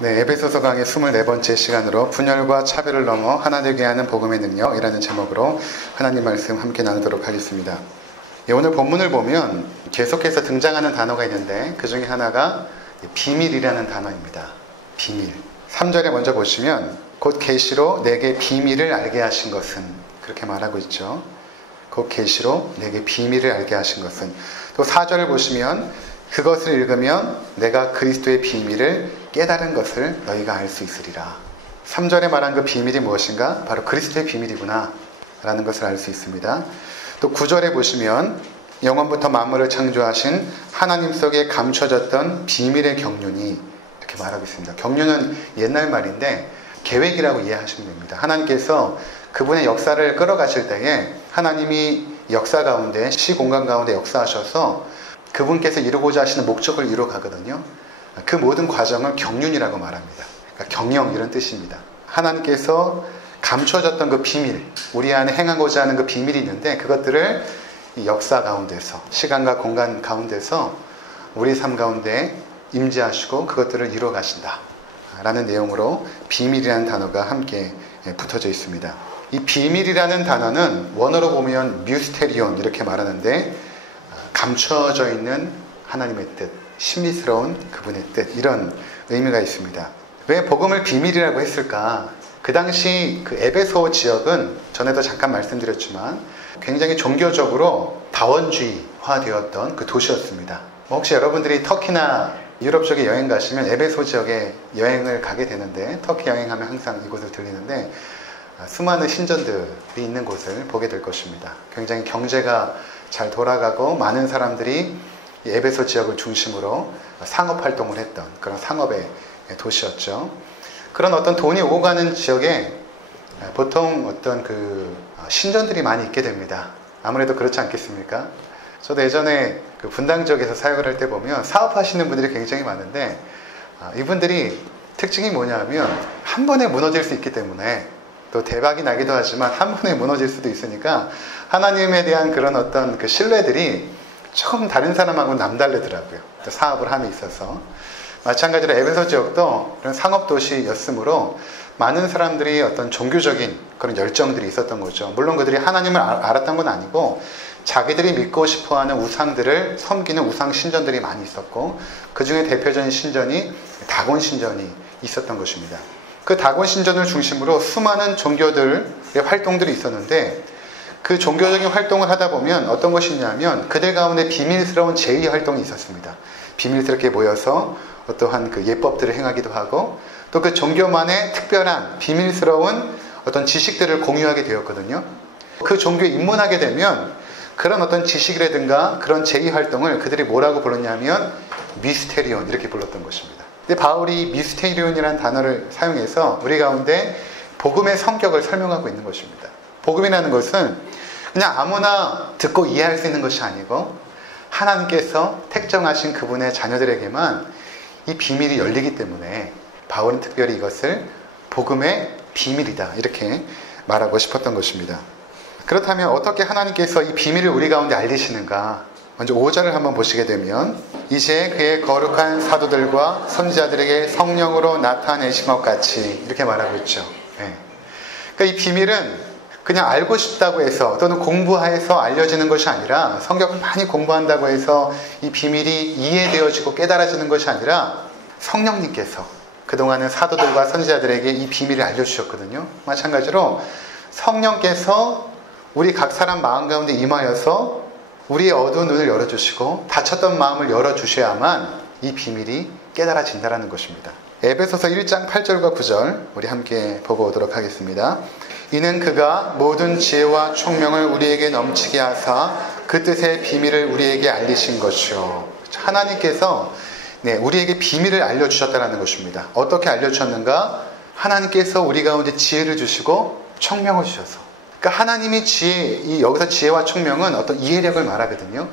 네, 에베소서 강의 24번째 시간으로 분열과 차별을 넘어 하나 되게 하는 복음의 능력이라는 제목으로 하나님 말씀 함께 나누도록 하겠습니다. 오늘 본문을 보면 계속해서 등장하는 단어가 있는데 그 중에 하나가 비밀이라는 단어입니다. 비밀. 3절에 먼저 보시면 곧 계시로 내게 비밀을 알게 하신 것은, 그렇게 말하고 있죠. 곧 계시로 내게 비밀을 알게 하신 것은. 또 4절을 보시면 그것을 읽으면 내가 그리스도의 비밀을 깨달은 것을 너희가 알 수 있으리라. 3절에 말한 그 비밀이 무엇인가? 바로 그리스도의 비밀이구나 라는 것을 알 수 있습니다. 또 9절에 보시면 영원부터 만물을 창조하신 하나님 속에 감춰졌던 비밀의 경륜이, 이렇게 말하고 있습니다. 경륜은 옛날 말인데 계획이라고 이해하시면 됩니다. 하나님께서 그분의 역사를 끌어가실 때에 하나님이 역사 가운데, 시공간 가운데 역사하셔서 그분께서 이루고자 하시는 목적을 이루어 가거든요. 그 모든 과정을 경륜이라고 말합니다. 그러니까 경영, 이런 뜻입니다. 하나님께서 감춰졌던 그 비밀, 우리 안에 행하고자 하는 그 비밀이 있는데 그것들을 이 역사 가운데서, 시간과 공간 가운데서 우리 삶 가운데 임재하시고 그것들을 이루어 가신다 라는 내용으로 비밀이라는 단어가 함께 붙어져 있습니다. 이 비밀이라는 단어는 원어로 보면 뮤스테리온 이렇게 말하는데 감춰져 있는 하나님의 뜻, 신비스러운 그분의 뜻, 이런 의미가 있습니다. 왜 복음을 비밀이라고 했을까? 그 당시 그 에베소 지역은 전에도 잠깐 말씀드렸지만 굉장히 종교적으로 다원주의화 되었던 그 도시였습니다. 혹시 여러분들이 터키나 유럽 쪽에 여행 가시면 에베소 지역에 여행을 가게 되는데, 터키 여행하면 항상 이곳을 들리는데 수많은 신전들이 있는 곳을 보게 될 것입니다. 굉장히 경제가 잘 돌아가고 많은 사람들이 에베소 지역을 중심으로 상업활동을 했던 그런 상업의 도시였죠. 그런 어떤 돈이 오고 가는 지역에 보통 어떤 그 신전들이 많이 있게 됩니다. 아무래도 그렇지 않겠습니까? 저도 예전에 그 분당 지역에서 사역을 할 때 보면 사업하시는 분들이 굉장히 많은데 이분들이 특징이 뭐냐면 한 번에 무너질 수 있기 때문에, 또 대박이 나기도 하지만 한 번에 무너질 수도 있으니까 하나님에 대한 그런 어떤 그 신뢰들이 조금 다른 사람하고는 남다르더라고요. 또 사업을 함에 있어서. 마찬가지로 에베소 지역도 그런 상업도시였으므로 많은 사람들이 어떤 종교적인 그런 열정들이 있었던 거죠. 물론 그들이 하나님을 알았던 건 아니고 자기들이 믿고 싶어하는 우상들을 섬기는 우상 신전들이 많이 있었고, 그 중에 대표적인 신전이 다곤 신전이 있었던 것입니다. 그 다곤 신전을 중심으로 수많은 종교들의 활동들이 있었는데, 그 종교적인 활동을 하다 보면 어떤 것이 있냐면 그들 가운데 비밀스러운 제의 활동이 있었습니다. 비밀스럽게 모여서 어떠한 그 예법들을 행하기도 하고, 또 그 종교만의 특별한 비밀스러운 어떤 지식들을 공유하게 되었거든요. 그 종교에 입문하게 되면 그런 어떤 지식이라든가 그런 제의 활동을 그들이 뭐라고 불렀냐면 미스테리온, 이렇게 불렀던 것입니다. 근데 바울이 미스테리온이라는 단어를 사용해서 우리 가운데 복음의 성격을 설명하고 있는 것입니다. 복음이라는 것은 그냥 아무나 듣고 이해할 수 있는 것이 아니고 하나님께서 택정하신 그분의 자녀들에게만 이 비밀이 열리기 때문에 바울은 특별히 이것을 복음의 비밀이다, 이렇게 말하고 싶었던 것입니다. 그렇다면 어떻게 하나님께서 이 비밀을 우리 가운데 알리시는가? 먼저 5절을 한번 보시게 되면 이제 그의 거룩한 사도들과 선지자들에게 성령으로 나타내신 것 같이, 이렇게 말하고 있죠. 네. 그러니까 이 비밀은 그냥 알고 싶다고 해서 또는 공부해서 알려지는 것이 아니라, 성경을 많이 공부한다고 해서 이 비밀이 이해되어지고 깨달아지는 것이 아니라 성령님께서 그동안은 사도들과 선지자들에게 이 비밀을 알려주셨거든요. 마찬가지로 성령께서 우리 각 사람 마음 가운데 임하여서 우리의 어두운 눈을 열어주시고 닫혔던 마음을 열어주셔야만 이 비밀이 깨달아진다는 것입니다. 에베소서 1장 8절과 9절 우리 함께 보고 오도록 하겠습니다. 이는 그가 모든 지혜와 총명을 우리에게 넘치게 하사 그 뜻의 비밀을 우리에게 알리신 것이요. 하나님께서 우리에게 비밀을 알려주셨다는 것입니다. 어떻게 알려주셨는가? 하나님께서 우리 가운데 지혜를 주시고 총명을 주셔서. 그러니까 하나님이 지혜, 여기서 지혜와 총명은 어떤 이해력을 말하거든요.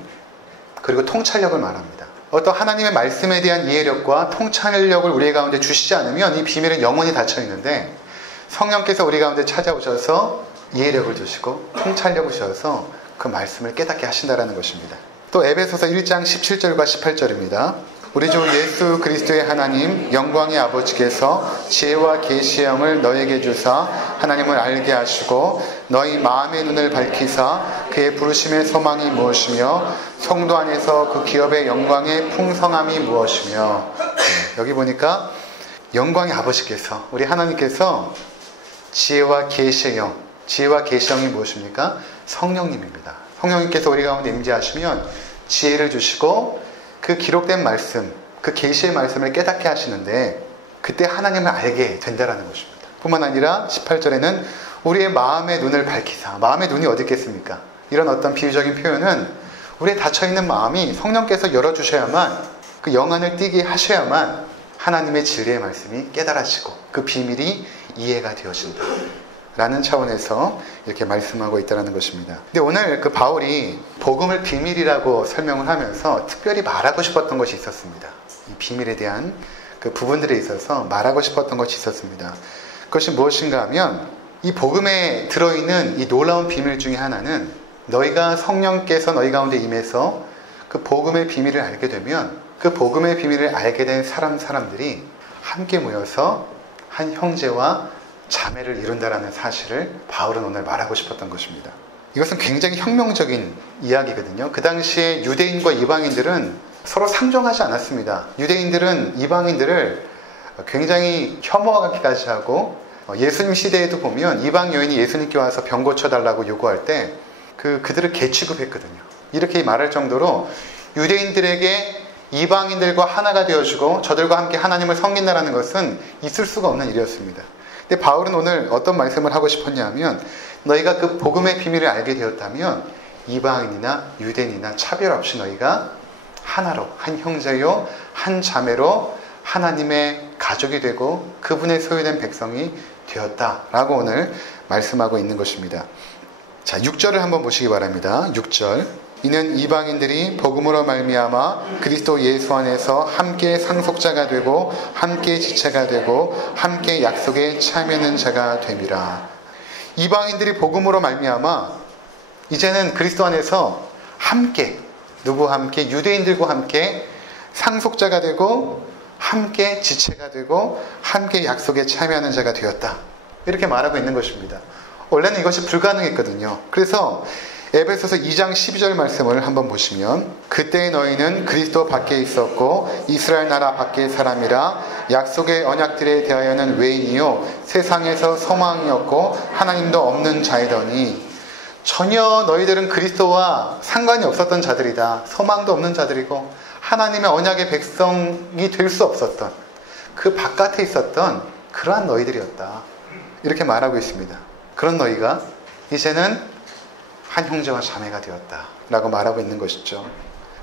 그리고 통찰력을 말합니다. 어떤 하나님의 말씀에 대한 이해력과 통찰력을 우리 가운데 주시지 않으면 이 비밀은 영원히 닫혀 있는데, 성령께서 우리 가운데 찾아오셔서 이해력을 주시고 통찰력을 주셔서 그 말씀을 깨닫게 하신다는 것입니다. 또 에베소서 1장 17절과 18절입니다. 우리 주 예수 그리스도의 하나님 영광의 아버지께서 지혜와 계시의 영을 너에게 주사 하나님을 알게 하시고 너희 마음의 눈을 밝히사 그의 부르심의 소망이 무엇이며 성도 안에서 그 기업의 영광의 풍성함이 무엇이며. 여기 보니까 영광의 아버지께서, 우리 하나님께서 지혜와 계시의 영, 지혜와 계시의 영이 무엇입니까? 성령님입니다. 성령님께서 우리 가운데 임재하시면 지혜를 주시고 그 기록된 말씀, 그 계시의 말씀을 깨닫게 하시는데 그때 하나님을 알게 된다라는 것입니다. 뿐만 아니라 18절에는 우리의 마음의 눈을 밝히사. 마음의 눈이 어디 있겠습니까? 이런 어떤 비유적인 표현은 우리의 닫혀있는 마음이 성령께서 열어주셔야만, 그 영안을 띄게 하셔야만 하나님의 진리의 말씀이 깨달아지고 그 비밀이 이해가 되어진다 라는 차원에서 이렇게 말씀하고 있다는 것입니다. 근데 오늘 그 바울이 복음을 비밀이라고 설명을 하면서 특별히 말하고 싶었던 것이 있었습니다. 이 비밀에 대한 그 부분들에 있어서 말하고 싶었던 것이 있었습니다. 그것이 무엇인가 하면 이 복음에 들어있는 이 놀라운 비밀 중에 하나는 너희가 성령께서 너희 가운데 임해서 그 복음의 비밀을 알게 되면 그 복음의 비밀을 알게 된 사람들이 함께 모여서 한 형제와 자매를 이룬다라는 사실을 바울은 오늘 말하고 싶었던 것입니다. 이것은 굉장히 혁명적인 이야기거든요. 그 당시에 유대인과 이방인들은 서로 상종하지 않았습니다. 유대인들은 이방인들을 굉장히 혐오하기까지 하고, 예수님 시대에도 보면 이방 여인이 예수님께 와서 병 고쳐달라고 요구할 때 그들을 개취급했거든요. 이렇게 말할 정도로 유대인들에게 이방인들과 하나가 되어주고 저들과 함께 하나님을 섬긴다라는 것은 있을 수가 없는 일이었습니다. 근데 바울은 오늘 어떤 말씀을 하고 싶었냐 하면 너희가 그 복음의 비밀을 알게 되었다면 이방인이나 유대인이나 차별 없이 너희가 하나로, 한 형제요 한 자매로 하나님의 가족이 되고 그분의 소유된 백성이 되었다라고 오늘 말씀하고 있는 것입니다. 자, 6절을 한번 보시기 바랍니다. 6절. 이는 이방인들이 복음으로 말미암아 그리스도 예수 안에서 함께 상속자가 되고 함께 지체가 되고 함께 약속에 참여하는 자가 됨이라. 이방인들이 복음으로 말미암아 이제는 그리스도 안에서 함께, 누구와 함께? 유대인들과 함께 상속자가 되고 함께 지체가 되고 함께 약속에 참여하는 자가 되었다. 이렇게 말하고 있는 것입니다. 원래는 이것이 불가능했거든요. 그래서 에베소서 2장 12절 말씀을 한번 보시면 그때 너희는 그리스도 밖에 있었고 이스라엘 나라 밖의 사람이라 약속의 언약들에 대하여는 외인이요 세상에서 소망이었고 하나님도 없는 자이더니. 전혀 너희들은 그리스도와 상관이 없었던 자들이다. 소망도 없는 자들이고 하나님의 언약의 백성이 될 수 없었던, 그 바깥에 있었던 그러한 너희들이었다. 이렇게 말하고 있습니다. 그런 너희가 이제는 한 형제와 자매가 되었다 라고 말하고 있는 것이죠.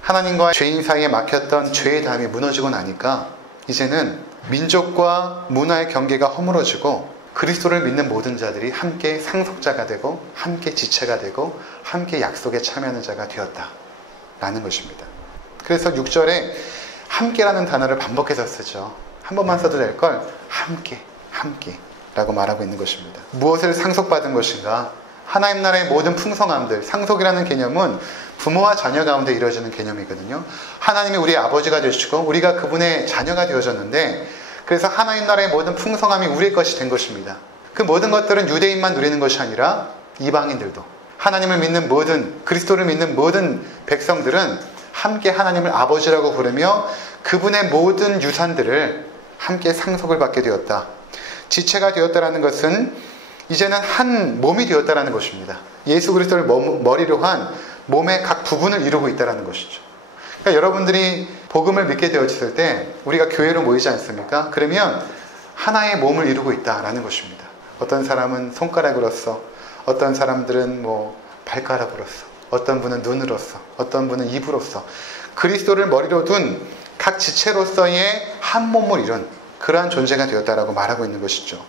하나님과 죄인 사이에 막혔던 죄의 담이 무너지고 나니까 이제는 민족과 문화의 경계가 허물어지고 그리스도를 믿는 모든 자들이 함께 상속자가 되고 함께 지체가 되고 함께 약속에 참여하는 자가 되었다 라는 것입니다. 그래서 6절에 함께라는 단어를 반복해서 쓰죠. 한 번만 써도 될 걸 함께 라고 말하고 있는 것입니다. 무엇을 상속받은 것인가? 하나님 나라의 모든 풍성함들, 상속이라는 개념은 부모와 자녀 가운데 이루어지는 개념이거든요. 하나님이 우리의 아버지가 되시고 우리가 그분의 자녀가 되어졌는데, 그래서 하나님 나라의 모든 풍성함이 우리의 것이 된 것입니다. 그 모든 것들은 유대인만 누리는 것이 아니라 이방인들도, 하나님을 믿는 모든, 그리스도를 믿는 모든 백성들은 함께 하나님을 아버지라고 부르며 그분의 모든 유산들을 함께 상속을 받게 되었다. 지체가 되었다라는 것은 이제는 한 몸이 되었다라는 것입니다. 예수 그리스도를 머리로 한 몸의 각 부분을 이루고 있다라는 것이죠. 그러니까 여러분들이 복음을 믿게 되어졌을 때 우리가 교회로 모이지 않습니까? 그러면 하나의 몸을 이루고 있다라는 것입니다. 어떤 사람은 손가락으로서, 어떤 사람들은 발가락으로서, 어떤 분은 눈으로서, 어떤 분은 입으로서 그리스도를 머리로 둔 각 지체로서의 한 몸을 이룬 그러한 존재가 되었다라고 말하고 있는 것이죠.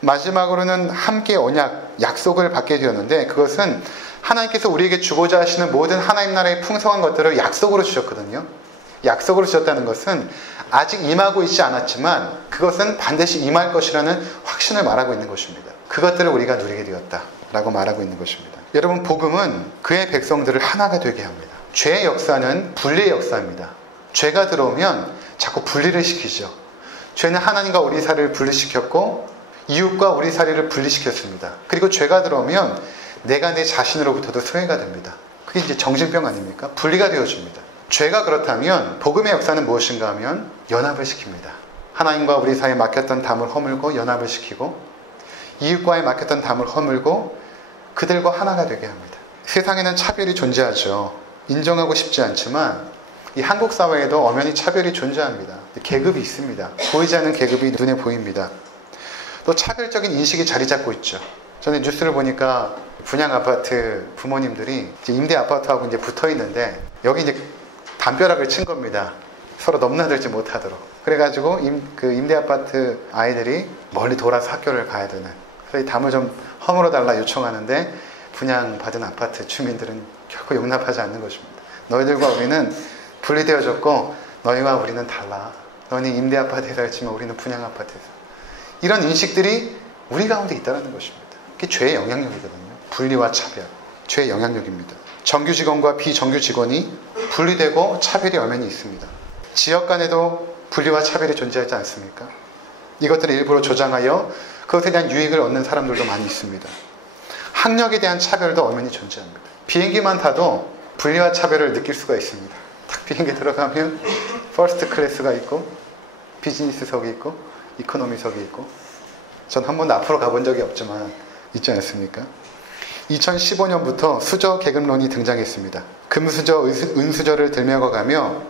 마지막으로는 함께 언약, 약속을 받게 되었는데 그것은 하나님께서 우리에게 주고자 하시는 모든 하나님 나라의 풍성한 것들을 약속으로 주셨거든요. 약속으로 주셨다는 것은 아직 임하고 있지 않았지만 그것은 반드시 임할 것이라는 확신을 말하고 있는 것입니다. 그것들을 우리가 누리게 되었다라고 말하고 있는 것입니다. 여러분, 복음은 그의 백성들을 하나가 되게 합니다. 죄의 역사는 분리의 역사입니다. 죄가 들어오면 자꾸 분리를 시키죠. 죄는 하나님과 우리 사이를 분리시켰고 이웃과 우리 사이를 분리시켰습니다. 그리고 죄가 들어오면 내가 내 자신으로부터도 소외가 됩니다. 그게 이제 정신병 아닙니까? 분리가 되어줍니다. 죄가 그렇다면 복음의 역사는 무엇인가 하면 연합을 시킵니다. 하나님과 우리 사이에 막혔던 담을 허물고 연합을 시키고 이웃과의 막혔던 담을 허물고 그들과 하나가 되게 합니다. 세상에는 차별이 존재하죠. 인정하고 싶지 않지만 이 한국 사회에도 엄연히 차별이 존재합니다. 계급이 있습니다. 보이지 않는 계급이 눈에 보입니다. 또 차별적인 인식이 자리 잡고 있죠. 저는 뉴스를 보니까 분양 아파트 부모님들이 이제 임대 아파트하고 이제 붙어 있는데 여기 이제 담벼락을 친 겁니다. 서로 넘나들지 못하도록. 그래가지고 임대 아파트 아이들이 멀리 돌아서 학교를 가야 되는. 그래서 이 담을 좀 허물어 달라 요청하는데 분양받은 아파트 주민들은 결코 용납하지 않는 것입니다. 너희들과 우리는 분리되어졌고 너희와 우리는 달라. 너희는 임대 아파트에 살지만 우리는 분양 아파트에서. 이런 인식들이 우리 가운데 있다는 것입니다. 그게 죄의 영향력이거든요. 분리와 차별. 죄의 영향력입니다. 정규 직원과 비정규 직원이 분리되고 차별이 엄연히 있습니다. 지역 간에도 분리와 차별이 존재하지 않습니까? 이것들을 일부러 조장하여 그것에 대한 유익을 얻는 사람들도 많이 있습니다. 학력에 대한 차별도 엄연히 존재합니다. 비행기만 타도 분리와 차별을 느낄 수가 있습니다. 딱 비행기 들어가면 퍼스트 클래스가 있고 비즈니스석이 있고 이코노미석이 있고 전 한 번도 앞으로 가본 적이 없지만 있지 않습니까? 2015년부터 수저 계급론이 등장했습니다. 금수저, 은수저를 들먹어가며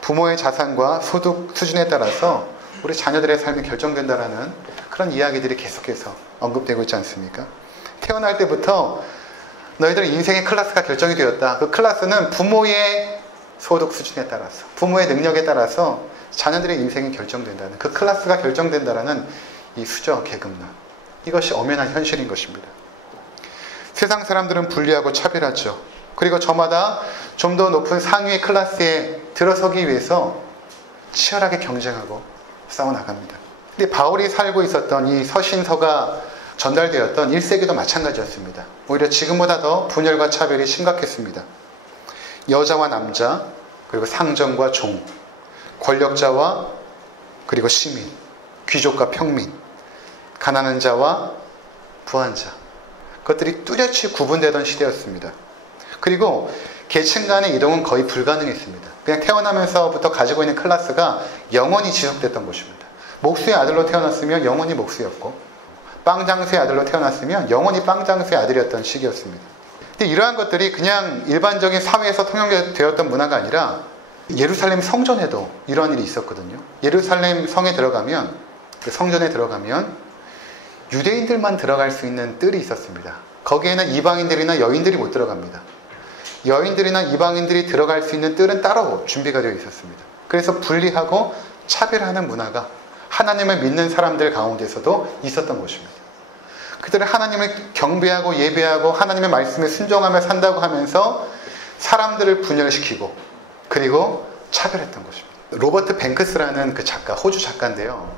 부모의 자산과 소득 수준에 따라서 우리 자녀들의 삶이 결정된다라는 그런 이야기들이 계속해서 언급되고 있지 않습니까? 태어날 때부터 너희들 인생의 클래스가 결정이 되었다. 그 클래스는 부모의 소득 수준에 따라서, 부모의 능력에 따라서 자녀들의 인생이 결정된다는, 그 클래스가 결정된다라는 이 수저 계급론. 이것이 엄연한 현실인 것입니다. 세상 사람들은 분리하고 차별하죠. 그리고 저마다 좀 더 높은 상위의 클래스에 들어서기 위해서 치열하게 경쟁하고 싸워나갑니다. 근데 바울이 살고 있었던 이 서신서가 전달되었던 1세기도 마찬가지였습니다. 오히려 지금보다 더 분열과 차별이 심각했습니다. 여자와 남자, 그리고 상정과 종, 권력자와 그리고 시민, 귀족과 평민, 가난한 자와 부한 자, 그것들이 뚜렷이 구분되던 시대였습니다. 그리고 계층 간의 이동은 거의 불가능했습니다. 그냥 태어나면서부터 가지고 있는 클래스가 영원히 지속됐던 것입니다. 목수의 아들로 태어났으면 영원히 목수였고, 빵장수의 아들로 태어났으면 영원히 빵장수의 아들이었던 시기였습니다. 근데 이러한 것들이 그냥 일반적인 사회에서 통용되었던 문화가 아니라 예루살렘 성전에도 이러한 일이 있었거든요. 예루살렘 성에 들어가면, 성전에 들어가면 유대인들만 들어갈 수 있는 뜰이 있었습니다. 거기에는 이방인들이나 여인들이 못 들어갑니다. 여인들이나 이방인들이 들어갈 수 있는 뜰은 따로 준비가 되어 있었습니다. 그래서 분리하고 차별하는 문화가 하나님을 믿는 사람들 가운데서도 있었던 것입니다. 그들은 하나님을 경배하고 예배하고 하나님의 말씀에 순종하며 산다고 하면서 사람들을 분열시키고 그리고 차별했던 것입니다. 로버트 뱅크스라는 그 작가, 호주 작가인데요.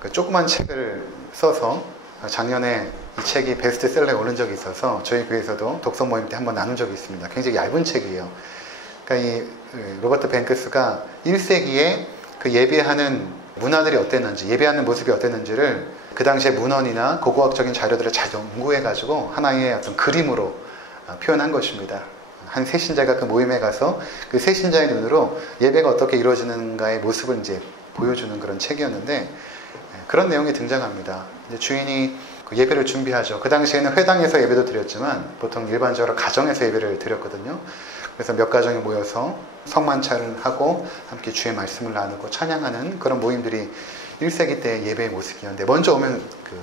그 조그만 책을 써서 작년에 이 책이 베스트셀러에 오른 적이 있어서 저희 교회에서도 독서 모임 때 한번 나눈 적이 있습니다. 굉장히 얇은 책이에요. 그러니까 이 로버트 뱅크스가 1세기에 그 예배하는 문화들이 어땠는지, 예배하는 모습이 어땠는지를 그 당시에 문헌이나 고고학적인 자료들을 잘 연구해가지고 하나의 어떤 그림으로 표현한 것입니다. 한 세신자가 그 모임에 가서 그 세신자의 눈으로 예배가 어떻게 이루어지는가의 모습을 이제 보여주는 그런 책이었는데 그런 내용이 등장합니다. 이제 주인이 그 예배를 준비하죠. 그 당시에는 회당에서 예배도 드렸지만 보통 일반적으로 가정에서 예배를 드렸거든요. 그래서 몇 가정이 모여서 성만찬을 하고 함께 주의 말씀을 나누고 찬양하는 그런 모임들이 1세기 때 예배의 모습이었는데 먼저 오면 그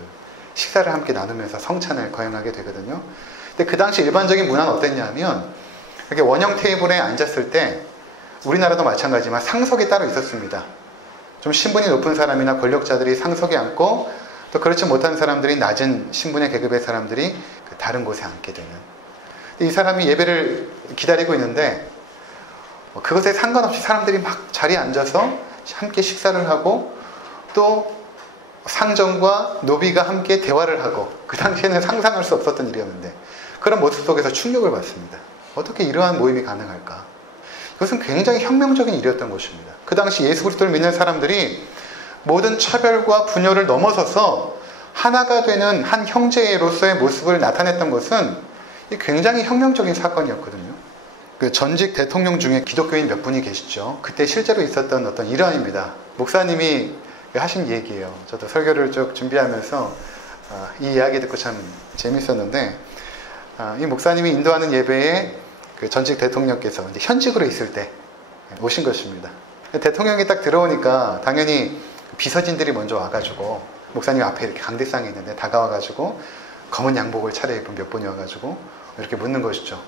식사를 함께 나누면서 성찬을 거행하게 되거든요. 근데 그 당시 일반적인 문화는 어땠냐면 이렇게 원형 테이블에 앉았을 때 우리나라도 마찬가지지만 상석이 따로 있었습니다. 좀 신분이 높은 사람이나 권력자들이 상석에 앉고 또 그렇지 못한 사람들이 낮은 신분의 계급의 사람들이 다른 곳에 앉게 되는. 이 사람이 예배를 기다리고 있는데 그것에 상관없이 사람들이 막 자리에 앉아서 함께 식사를 하고 또 상정과 노비가 함께 대화를 하고 그 당시에는 상상할 수 없었던 일이었는데 그런 모습 속에서 충격을 받습니다. 어떻게 이러한 모임이 가능할까? 그것은 굉장히 혁명적인 일이었던 것입니다. 그 당시 예수 그리스도를 믿는 사람들이 모든 차별과 분열을 넘어서서 하나가 되는 한 형제로서의 모습을 나타냈던 것은 굉장히 혁명적인 사건이었거든요. 그 전직 대통령 중에 기독교인 몇 분이 계시죠. 그때 실제로 있었던 어떤 일화입니다. 목사님이 하신 얘기예요. 저도 설교를 쭉 준비하면서 이 이야기 듣고 참 재밌었는데, 이 목사님이 인도하는 예배에 그 전직 대통령께서 이제 현직으로 있을 때 오신 것입니다. 대통령이 딱 들어오니까 당연히 비서진들이 먼저 와가지고 목사님 앞에 이렇게 강대상에 있는데 다가와가지고 검은 양복을 차려입은 몇 분이 와가지고 이렇게 묻는 것이죠.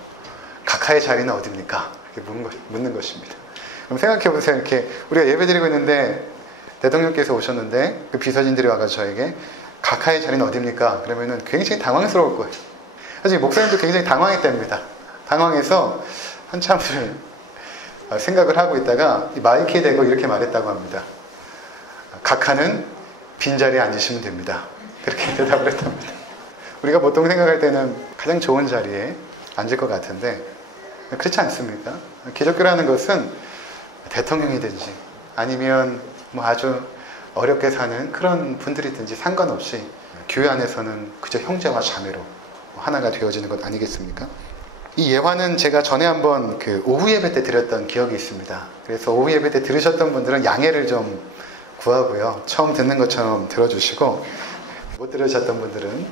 각하의 자리는 어디입니까? 이렇게 묻는 것입니다. 그럼 생각해보세요. 이렇게 우리가 예배드리고 있는데 대통령께서 오셨는데 그 비서진들이 와가지고 저에게 각하의 자리는 어디입니까? 그러면은 굉장히 당황스러울 거예요. 사실 목사님도 굉장히 당황했답니다. 당황해서 한참을 생각을 하고 있다가 마이크에 대고 이렇게 말했다고 합니다. 각하는 빈자리에 앉으시면 됩니다. 그렇게 대답을 했답니다. 우리가 보통 생각할 때는 가장 좋은 자리에 앉을 것 같은데 그렇지 않습니까? 기독교라는 것은 대통령이든지 아니면 뭐 아주 어렵게 사는 그런 분들이든지 상관없이 교회 안에서는 그저 형제와 자매로 하나가 되어지는 것 아니겠습니까? 이 예화는 제가 전에 한번 그 오후 예배 때 드렸던 기억이 있습니다. 그래서 오후 예배 때 들으셨던 분들은 양해를 좀 구하고요. 처음 듣는 것처럼 들어주시고 못 들으셨던 분들은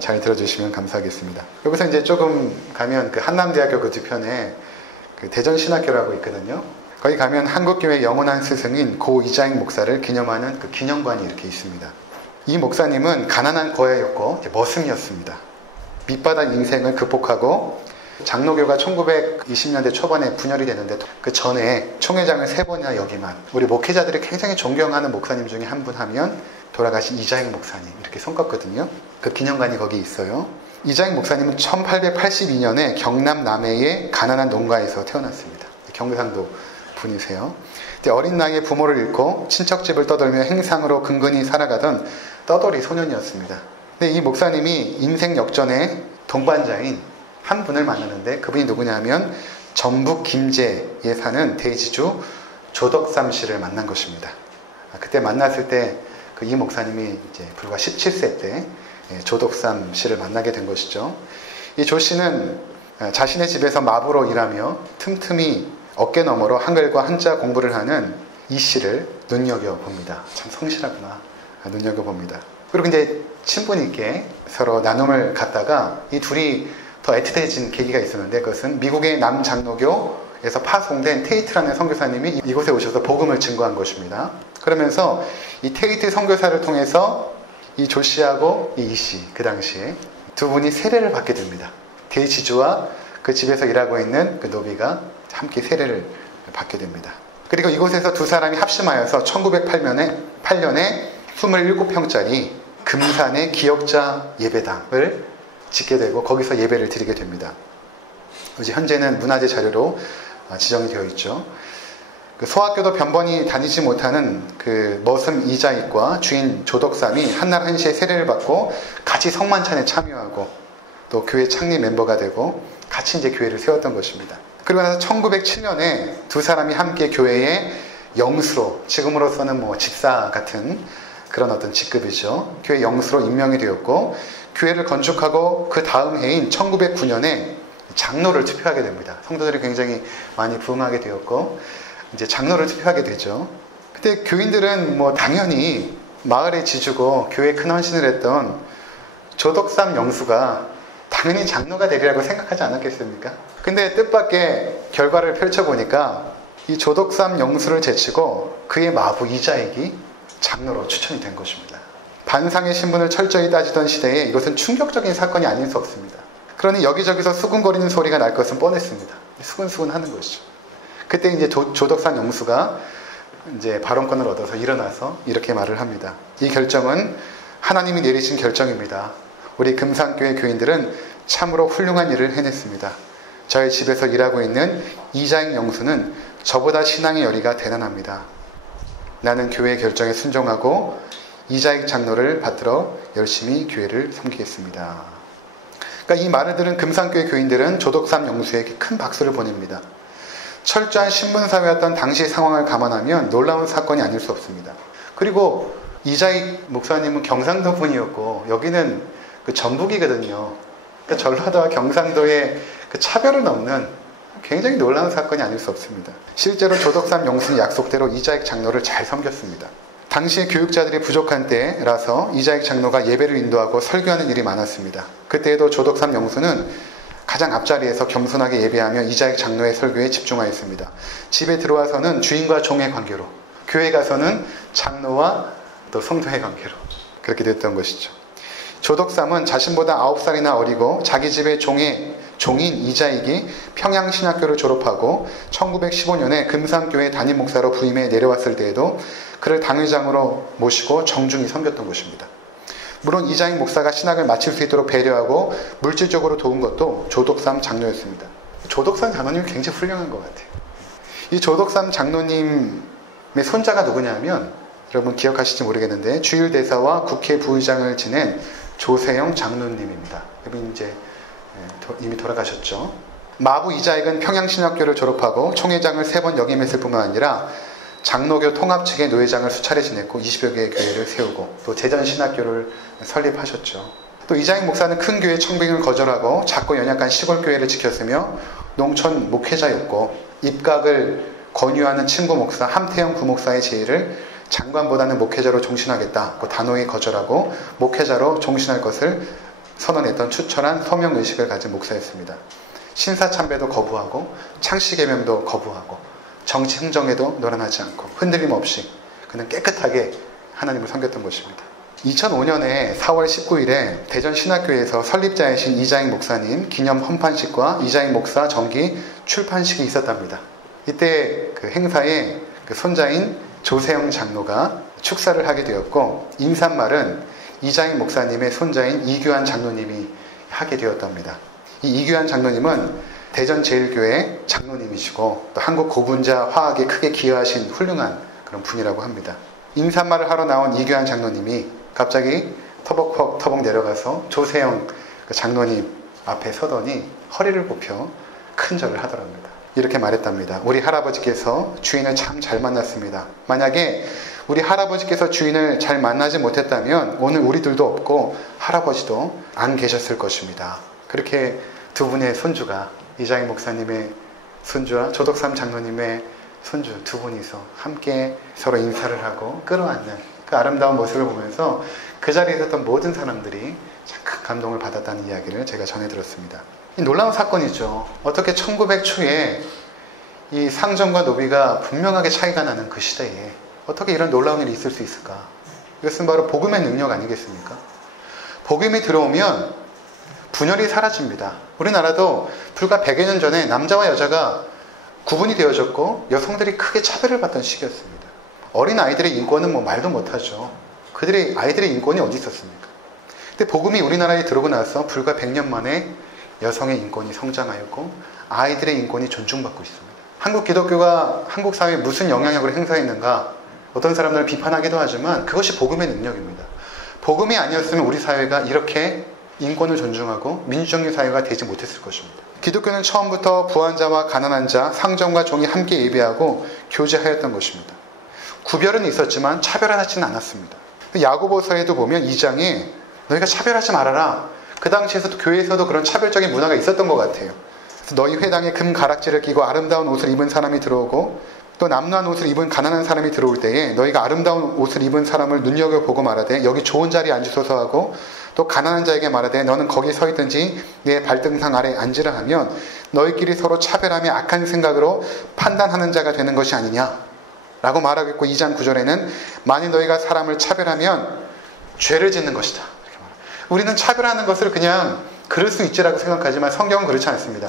잘 들어주시면 감사하겠습니다. 여기서 이제 조금 가면 그 한남대학교 그 뒤편에 그 대전신학교라고 있거든요. 거기 가면 한국교회 영원한 스승인 고 이자익 목사를 기념하는 그 기념관이 이렇게 있습니다. 이 목사님은 가난한 거야였고 머슴이었습니다. 밑바닥 인생을 극복하고 장로교가 1920년대 초반에 분열이 되는데 그 전에 총회장을 3번이나 역임한 우리 목회자들이 굉장히 존경하는 목사님 중에 한 분 하면 돌아가신 이자익 목사님 이렇게 손꼽거든요. 그 기념관이 거기 있어요. 이자익 목사님은 1882년에 경남 남해의 가난한 농가에서 태어났습니다. 경상도 분이세요. 어린 나이에 부모를 잃고 친척집을 떠돌며 행상으로 근근히 살아가던 떠돌이 소년이었습니다. 근데 이 목사님이 인생 역전의 동반자인 한 분을 만나는데 그분이 누구냐면 전북 김제에 사는 대지주 조덕삼 씨를 만난 것입니다. 그때 만났을 때 그 이 목사님이 이제 불과 17세 때 조덕삼 씨를 만나게 된 것이죠. 이 조 씨는 자신의 집에서 마부로 일하며 틈틈이 어깨너머로 한글과 한자 공부를 하는 이 씨를 눈여겨봅니다. 참 성실하구나. 눈여겨봅니다. 그리고 이제 친분 있게 서로 나눔을 갖다가 이 둘이 더 애틋해진 계기가 있었는데 그것은 미국의 남장로교에서 파송된 테이트라는 선교사님이 이곳에 오셔서 복음을 증거한 것입니다. 그러면서 이 테이트 선교사를 통해서 이 조 씨하고 이 씨 그 당시에 두 분이 세례를 받게 됩니다. 대지주와 그 집에서 일하고 있는 그 노비가 함께 세례를 받게 됩니다. 그리고 이곳에서 두 사람이 합심하여서 1908년에 27평짜리 금산의 기역자 예배당을 짓게 되고 거기서 예배를 드리게 됩니다. 이제 현재는 문화재 자료로 지정이 되어 있죠. 그 소학교도 변번히 다니지 못하는 그 머슴 이자익과 주인 조덕삼이 한날 한시에 세례를 받고 같이 성만찬에 참여하고 또 교회 창립 멤버가 되고 같이 이제 교회를 세웠던 것입니다. 그리고 나서 1907년에 두 사람이 함께 교회의 영수로, 지금으로서는 뭐 집사 같은 그런 어떤 직급이죠. 교회 영수로 임명이 되었고 교회를 건축하고 그 다음 해인 1909년에 장로를 투표하게 됩니다. 성도들이 굉장히 많이 부흥하게 되었고 이제 장로를 투표하게 되죠. 그때 교인들은 뭐 당연히 마을의 지주고 교회에 큰 헌신을 했던 조덕삼 영수가 당연히 장로가 되리라고 생각하지 않았겠습니까? 근데 뜻밖의 결과를 펼쳐보니까 이 조덕삼 영수를 제치고 그의 마부 이자익이 장로로 추천이 된 것입니다. 반상의 신분을 철저히 따지던 시대에 이것은 충격적인 사건이 아닐 수 없습니다. 그러니 여기저기서 수군거리는 소리가 날 것은 뻔했습니다. 수근수근 하는 것이죠. 그때 이제 조덕삼 영수가 이제 발언권을 얻어서 일어나서 이렇게 말을 합니다. 이 결정은 하나님이 내리신 결정입니다. 우리 금산교회 교인들은 참으로 훌륭한 일을 해냈습니다. 저희 집에서 일하고 있는 이자익 영수는 저보다 신앙의 열의가 대단합니다. 나는 교회의 결정에 순종하고 이자익 장로를 받들어 열심히 교회를 섬기겠습니다. 그러니까 이 말을 들은 금산교회 교인들은 조덕삼 영수에게 큰 박수를 보냅니다. 철저한 신분사회였던 당시 상황을 감안하면 놀라운 사건이 아닐 수 없습니다. 그리고 이자익 목사님은 경상도 분이었고 여기는 그 전북이거든요. 그러니까 전라도와 경상도의 그 차별을 넘는 굉장히 놀라운 사건이 아닐 수 없습니다. 실제로 조덕삼 영수는 약속대로 이자익 장로를 잘 섬겼습니다. 당시에 교육자들이 부족한 때라서 이자익 장로가 예배를 인도하고 설교하는 일이 많았습니다. 그때에도 조덕삼 영수는 가장 앞자리에서 겸손하게 예배하며 이자익 장로의 설교에 집중하였습니다. 집에 들어와서는 주인과 종의 관계로, 교회 가서는 장로와 또 성도의 관계로 그렇게 됐던 것이죠. 조덕삼은 자신보다 9살이나 어리고 자기 집의 종인 이자익이 평양신학교를 졸업하고 1915년에 금산교회 담임 목사로 부임해 내려왔을 때에도 그를 당회장으로 모시고 정중히 섬겼던 것입니다. 물론 이자익 목사가 신학을 마칠 수 있도록 배려하고 물질적으로 도운 것도 조덕삼 장로였습니다. 조덕삼 장로님이 굉장히 훌륭한 것 같아요. 이 조덕삼 장로님의 손자가 누구냐면 여러분 기억하실지 모르겠는데 주일대사와 국회 부의장을 지낸 조세영 장로님입니다. 이분 이제 이미 돌아가셨죠. 마부 이자익은 평양신학교를 졸업하고 총회장을 3번 역임했을 뿐만 아니라 장로교 통합 측의 노회장을 수차례 지냈고 20여 개의 교회를 세우고 또 제전신학교를 설립하셨죠. 또 이자익 목사는 큰 교회 청빙을 거절하고 작고 연약한 시골교회를 지켰으며 농촌 목회자였고 입각을 권유하는 친구 목사 함태영 부목사의 제의를 장관보다는 목회자로 종신하겠다고 단호히 거절하고 목회자로 종신할 것을 선언했던 추철한 소명의식을 가진 목사였습니다. 신사참배도 거부하고 창씨개명도 거부하고 정치 흥정에도 노란하지 않고 흔들림 없이 그는 깨끗하게 하나님을 섬겼던 것입니다. 2005년에 4월 19일에 대전신학교에서 설립자이신 이자익 목사님 기념 헌판식과 이자익 목사 정기 출판식이 있었답니다. 이때 그 행사에 그 손자인 조세영 장로가 축사를 하게 되었고 인사말은 이자익 목사님의 손자인 이규환 장로님이 하게 되었답니다. 이 이규환 장로님은 대전제일교회 장로님이시고 또 한국 고분자 화학에 크게 기여하신 훌륭한 그런 분이라고 합니다. 인사말을 하러 나온 이규환 장로님이 갑자기 터벅 내려가서 조세영 장로님 앞에 서더니 허리를 굽혀 큰 절을 하더랍니다. 이렇게 말했답니다. 우리 할아버지께서 주인을 참 잘 만났습니다. 만약에 우리 할아버지께서 주인을 잘 만나지 못했다면 오늘 우리들도 없고 할아버지도 안 계셨을 것입니다. 그렇게 두 분의 손주가 이자익 목사님의 손주와 조덕삼 장로님의 손주 두 분이서 함께 서로 인사를 하고 끌어안는 그 아름다운 모습을 보면서 그 자리에 있었던 모든 사람들이 참 큰 감동을 받았다는 이야기를 제가 전해 들었습니다. 이 놀라운 사건이죠. 어떻게 1900 초에 이 상전과 노비가 분명하게 차이가 나는 그 시대에 어떻게 이런 놀라운 일이 있을 수 있을까? 이것은 바로 복음의 능력 아니겠습니까? 복음이 들어오면 분열이 사라집니다. 우리나라도 불과 100여 년 전에 남자와 여자가 구분이 되어졌고 여성들이 크게 차별을 받던 시기였습니다. 어린 아이들의 인권은 뭐 말도 못하죠. 아이들의 인권이 어디 있었습니까? 근데 복음이 우리나라에 들어오고 나서 불과 100년 만에 여성의 인권이 성장하였고 아이들의 인권이 존중받고 있습니다. 한국 기독교가 한국 사회에 무슨 영향력을 행사했는가? 어떤 사람들을 비판하기도 하지만 그것이 복음의 능력입니다. 복음이 아니었으면 우리 사회가 이렇게 인권을 존중하고 민주주의 사회가 되지 못했을 것입니다. 기독교는 처음부터 부한자와 가난한 자, 상전과 종이 함께 예배하고 교제하였던 것입니다. 구별은 있었지만 차별하지는 않았습니다. 야고보서에도 보면 2장에 너희가 차별하지 말아라. 그 당시에서도 교회에서도 그런 차별적인 문화가 있었던 것 같아요. 그래서 너희 회당에 금 가락지를 끼고 아름다운 옷을 입은 사람이 들어오고 또 남루한 옷을 입은 가난한 사람이 들어올 때에 너희가 아름다운 옷을 입은 사람을 눈여겨보고 말하되 여기 좋은 자리에 앉으소서 하고 또 가난한 자에게 말하되 너는 거기 서 있든지 내 발등상 아래 앉으라 하면 너희끼리 서로 차별하며 악한 생각으로 판단하는 자가 되는 것이 아니냐 라고 말하고 있고 2장 9절에는 만일 너희가 사람을 차별하면 죄를 짓는 것이다. 우리는 차별하는 것을 그냥 그럴 수 있지라고 생각하지만 성경은 그렇지 않습니다.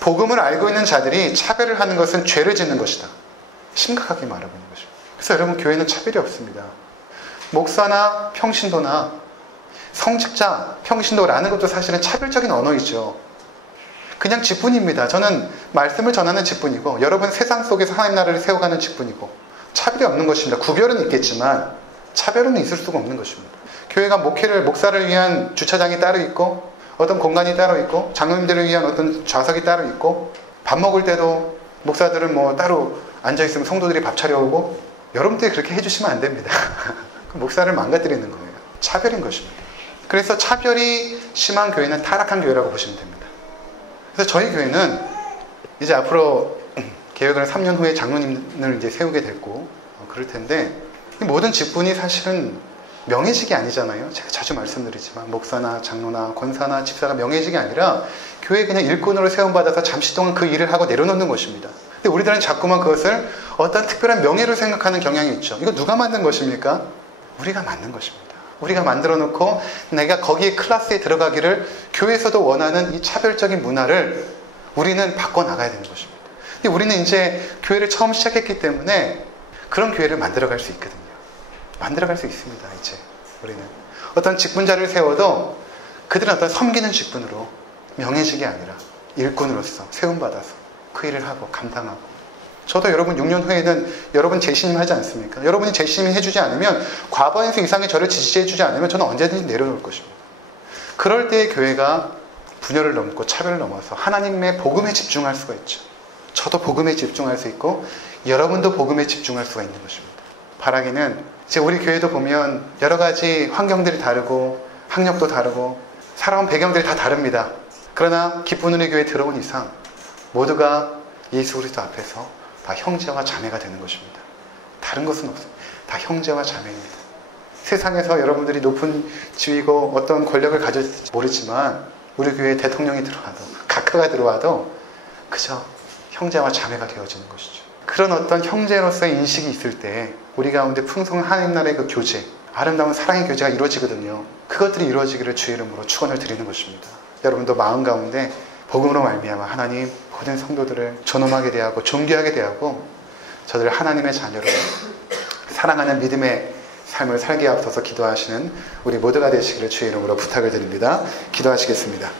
복음을 알고 있는 자들이 차별을 하는 것은 죄를 짓는 것이다. 심각하게 말하고 있는 것입니다. 그래서 여러분 교회는 차별이 없습니다. 목사나 평신도나 성직자, 평신도라는 것도 사실은 차별적인 언어이죠. 그냥 직분입니다. 저는 말씀을 전하는 직분이고 여러분 세상 속에서 하나님 나라를 세워가는 직분이고 차별이 없는 것입니다. 구별은 있겠지만 차별은 있을 수가 없는 것입니다. 교회가 목사를 위한 주차장이 따로 있고 어떤 공간이 따로 있고 장로님들을 위한 어떤 좌석이 따로 있고 밥 먹을 때도 목사들은 뭐 따로 앉아있으면 성도들이 밥 차려오고, 여러분들이 그렇게 해주시면 안 됩니다. 목사를 망가뜨리는 거예요. 차별인 것입니다. 그래서 차별이 심한 교회는 타락한 교회라고 보시면 됩니다. 그래서 저희 교회는 이제 앞으로 개혁을 3년 후에 장로님을 이제 세우게 됐고, 그럴 텐데, 이 모든 직분이 사실은 명예직이 아니잖아요. 제가 자주 말씀드리지만 목사나 장로나 권사나 집사가 명예직이 아니라 교회 그냥 일꾼으로 세움받아서 잠시 동안 그 일을 하고 내려놓는 것입니다. 근데 우리들은 자꾸만 그것을 어떤 특별한 명예로 생각하는 경향이 있죠. 이거 누가 만든 것입니까? 우리가 만든 것입니다. 우리가 만들어 놓고 내가 거기에 클래스에 들어가기를 교회에서도 원하는 이 차별적인 문화를 우리는 바꿔나가야 되는 것입니다. 근데 우리는 이제 교회를 처음 시작했기 때문에 그런 교회를 만들어갈 수 있거든요. 만들어갈 수 있습니다. 이제 우리는 어떤 직분자를 세워도 그들은 어떤 섬기는 직분으로, 명예직이 아니라 일꾼으로서 세움받아서 그 일을 하고 감당하고, 저도 여러분 6년 후에는 여러분 재신임 하지 않습니까? 여러분이 재신임 해주지 않으면, 과반수 이상의 저를 지지해주지 않으면 저는 언제든지 내려놓을 것입니다. 그럴 때의 교회가 분열을 넘고 차별을 넘어서 하나님의 복음에 집중할 수가 있죠. 저도 복음에 집중할 수 있고 여러분도 복음에 집중할 수가 있는 것입니다. 바라기는 이제 우리 교회도 보면 여러 가지 환경들이 다르고 학력도 다르고 살아온 배경들이 다 다릅니다. 그러나 기쁜 은혜 교회에 들어온 이상 모두가 예수 그리스도 앞에서 다 형제와 자매가 되는 것입니다. 다른 것은 없습니다. 다 형제와 자매입니다. 세상에서 여러분들이 높은 지위고 어떤 권력을 가질지 모르지만 우리 교회에 대통령이 들어와도, 각하가 들어와도 그저 형제와 자매가 되어지는 것이죠. 그런 어떤 형제로서의 인식이 있을 때 우리 가운데 풍성한 하나님 나라의 그 교제, 아름다운 사랑의 교제가 이루어지거든요. 그것들이 이루어지기를 주의 이름으로 축원을 드리는 것입니다. 여러분도 마음 가운데 복음으로 말미암아 하나님 모든 성도들을 존엄하게 대하고 존귀하게 대하고 저들을 하나님의 자녀로 사랑하는 믿음의 삶을 살게 앞서서 기도하시는 우리 모두가 되시기를 주의 이름으로 부탁을 드립니다. 기도하시겠습니다.